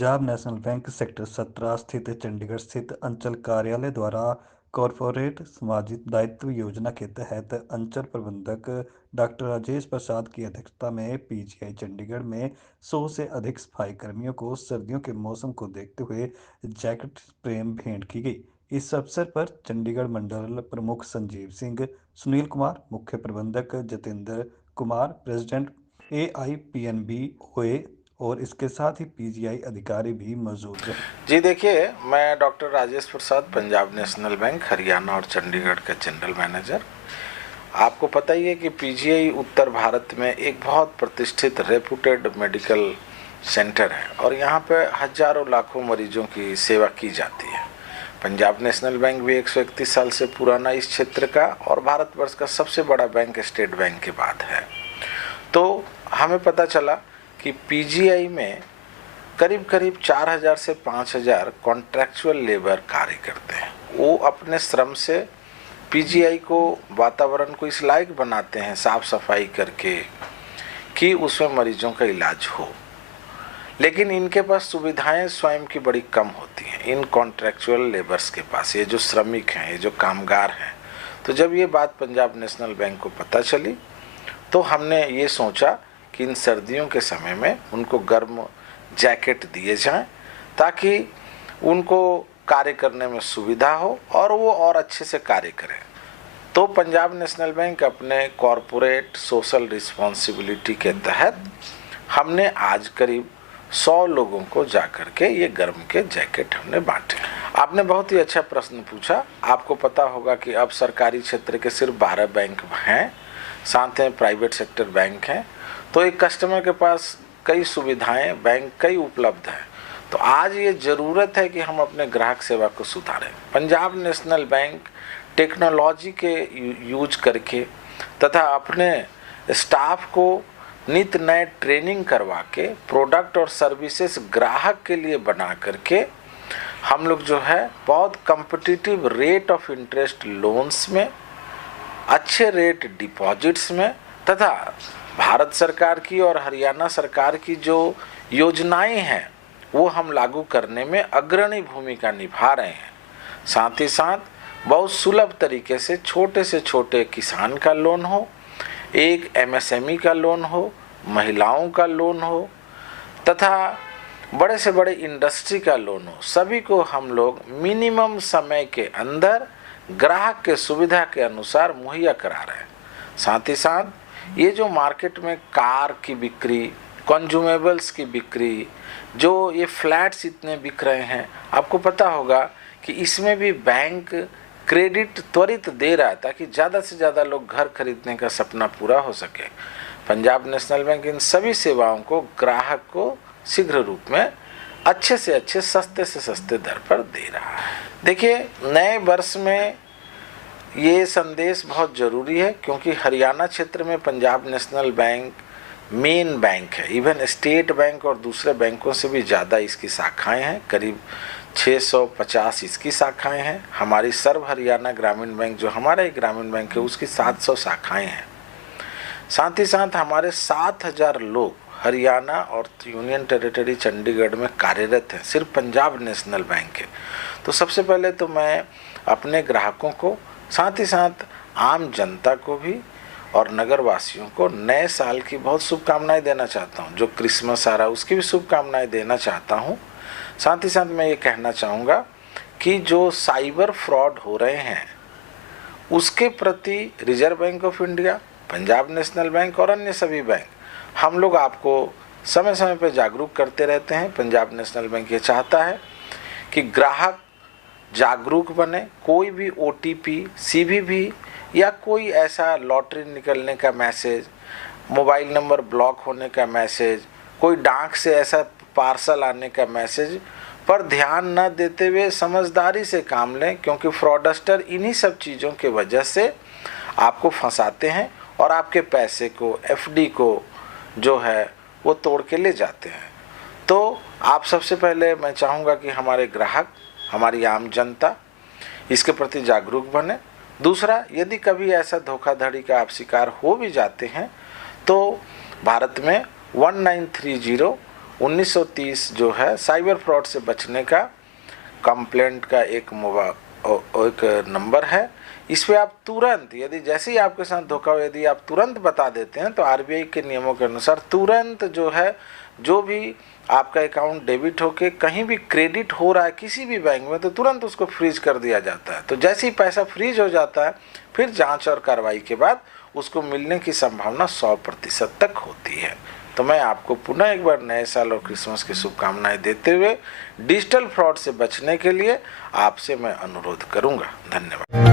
Punjab national bank sector 17 स्थित चंडीगढ़ स्थित अंचल कार्यालय द्वारा कॉरपोरेट सामाजिक दायित्व योजना के तहत अंचल प्रबंधक डॉक्टर राजेश प्रसाद की अध्यक्षता में पीजीआई चंडीगढ़ में 100 से अधिक सफाई कर्मियों को सर्दियों के मौसम को देखते हुए जैकेट प्रेम भेंट की गई। इस अवसर पर चंडीगढ़ मंडल प्रमुख संजीव सिंह, सुनील कुमार, मुख्य प्रबंधक जतेंद्र कुमार, प्रेसिडेंट AIPNB ओए और इसके साथ ही पीजीआई अधिकारी भी मौजूद रहे। जी देखिए, मैं डॉक्टर राजेश प्रसाद, पंजाब नेशनल बैंक हरियाणा और चंडीगढ़ का जनरल मैनेजर। आपको पता ही है कि पीजीआई उत्तर भारत में एक बहुत प्रतिष्ठित रेपुटेड मेडिकल सेंटर है और यहाँ पे हजारों लाखों मरीजों की सेवा की जाती है। पंजाब नेशनल बैंक भी 131 साल से पुराना इस क्षेत्र का और भारतवर्ष का सबसे बड़ा बैंक स्टेट बैंक के बाद है। तो हमें पता चला कि पीजीआई में करीब करीब 4000 से 5000 कॉन्ट्रैक्चुअल लेबर कार्य करते हैं। वो अपने श्रम से पीजीआई को, वातावरण को इस लायक बनाते हैं साफ सफाई करके कि उसमें मरीजों का इलाज हो, लेकिन इनके पास सुविधाएं स्वयं की बड़ी कम होती हैं इन कॉन्ट्रैक्चुअल लेबर्स के पास, ये जो श्रमिक हैं, ये जो कामगार हैं। तो जब ये बात पंजाब नेशनल बैंक को पता चली तो हमने ये सोचा कि इन सर्दियों के समय में उनको गर्म जैकेट दिए जाएं ताकि उनको कार्य करने में सुविधा हो और वो और अच्छे से कार्य करें। तो पंजाब नेशनल बैंक अपने कॉरपोरेट सोशल रिस्पॉन्सिबिलिटी के तहत हमने आज करीब 100 लोगों को जाकर के ये गर्म के जैकेट हमने बांटे। आपने बहुत ही अच्छा प्रश्न पूछा। आपको पता होगा कि अब सरकारी क्षेत्र के सिर्फ 12 बैंक हैं, साथ में प्राइवेट सेक्टर बैंक हैं। तो एक कस्टमर के पास कई सुविधाएं बैंक कई उपलब्ध हैं। तो आज ये ज़रूरत है कि हम अपने ग्राहक सेवा को सुधारें। पंजाब नेशनल बैंक टेक्नोलॉजी के यूज करके तथा अपने स्टाफ को नित नए ट्रेनिंग करवा के प्रोडक्ट और सर्विसेज ग्राहक के लिए बना करके हम लोग जो है बहुत competitive rate of interest loans में, अच्छे रेट डिपॉजिट्स में तथा भारत सरकार की और हरियाणा सरकार की जो योजनाएं हैं वो हम लागू करने में अग्रणी भूमिका निभा रहे हैं। साथ ही साथ बहुत सुलभ तरीके से छोटे किसान का लोन हो, एक MSME का लोन हो, महिलाओं का लोन हो तथा बड़े से बड़े इंडस्ट्री का लोन हो, सभी को हम लोग मिनिमम समय के अंदर ग्राहक के सुविधा के अनुसार मुहैया करा रहे हैं। साथ ही साथ ये जो मार्केट में कार की बिक्री, कंज्यूमेबल्स की बिक्री, जो ये फ्लैट्स इतने बिक रहे हैं, आपको पता होगा कि इसमें भी बैंक क्रेडिट त्वरित दे रहा है ताकि ज़्यादा से ज़्यादा लोग घर खरीदने का सपना पूरा हो सके। पंजाब नेशनल बैंक इन सभी सेवाओं को ग्राहक को शीघ्र रूप में अच्छे से अच्छे, सस्ते से सस्ते दर पर दे रहा है। देखिए, नए वर्ष में ये संदेश बहुत ज़रूरी है क्योंकि हरियाणा क्षेत्र में Punjab national bank main bank है। इवन स्टेट बैंक और दूसरे बैंकों से भी ज़्यादा इसकी शाखाएं हैं, करीब 650 इसकी शाखाएं हैं। हमारी सर्व हरियाणा ग्रामीण बैंक जो हमारा एक ग्रामीण बैंक है उसकी 700 शाखाएं हैं। साथ ही साथ हमारे 7000 लोग हरियाणा और यूनियन टेरिटरी चंडीगढ़ में कार्यरत हैं, सिर्फ पंजाब नेशनल बैंक के। तो सबसे पहले तो मैं अपने ग्राहकों को, साथ ही साथ आम जनता को भी और नगर वासियों को नए साल की बहुत शुभकामनाएं देना चाहता हूं। जो क्रिसमस आ रहा है उसकी भी शुभकामनाएं देना चाहता हूं। साथ ही साथ मैं ये कहना चाहूँगा कि जो साइबर फ्रॉड हो रहे हैं उसके प्रति reserve bank of India, Punjab national bank और अन्य सभी बैंक, हम लोग आपको समय समय पर जागरूक करते रहते हैं। पंजाब नेशनल बैंक ये चाहता है कि ग्राहक जागरूक बने। कोई भी OTP, CVV या कोई ऐसा लॉटरी निकलने का मैसेज, मोबाइल नंबर ब्लॉक होने का मैसेज, कोई डाक से ऐसा पार्सल आने का मैसेज पर ध्यान न देते हुए समझदारी से काम लें, क्योंकि फ्रॉडस्टर इन्हीं सब चीज़ों के वजह से आपको फंसाते हैं और आपके पैसे को, FD को जो है वो तोड़ के ले जाते हैं। तो आप सबसे पहले मैं चाहूँगा कि हमारे ग्राहक, हमारी आम जनता इसके प्रति जागरूक बने। दूसरा, यदि कभी ऐसा धोखाधड़ी का आप शिकार हो भी जाते हैं तो भारत में 1930 1930 जो है साइबर फ्रॉड से बचने का कंप्लेंट का एक नंबर है। इस पे आप तुरंत, यदि जैसे ही आपके साथ धोखा हो, यदि आप तुरंत बता देते हैं तो आरबीआई के नियमों के अनुसार तुरंत जो है, जो भी आपका अकाउंट डेबिट होके कहीं भी क्रेडिट हो रहा है किसी भी बैंक में, तो तुरंत उसको फ्रीज कर दिया जाता है। तो जैसे ही पैसा फ्रीज हो जाता है, फिर जांच और कार्रवाई के बाद उसको मिलने की संभावना 100% तक होती है। तो मैं आपको पुनः एक बार नए साल और क्रिसमस की शुभकामनाएं देते हुए डिजिटल फ्रॉड से बचने के लिए आपसे मैं अनुरोध करूंगा। धन्यवाद।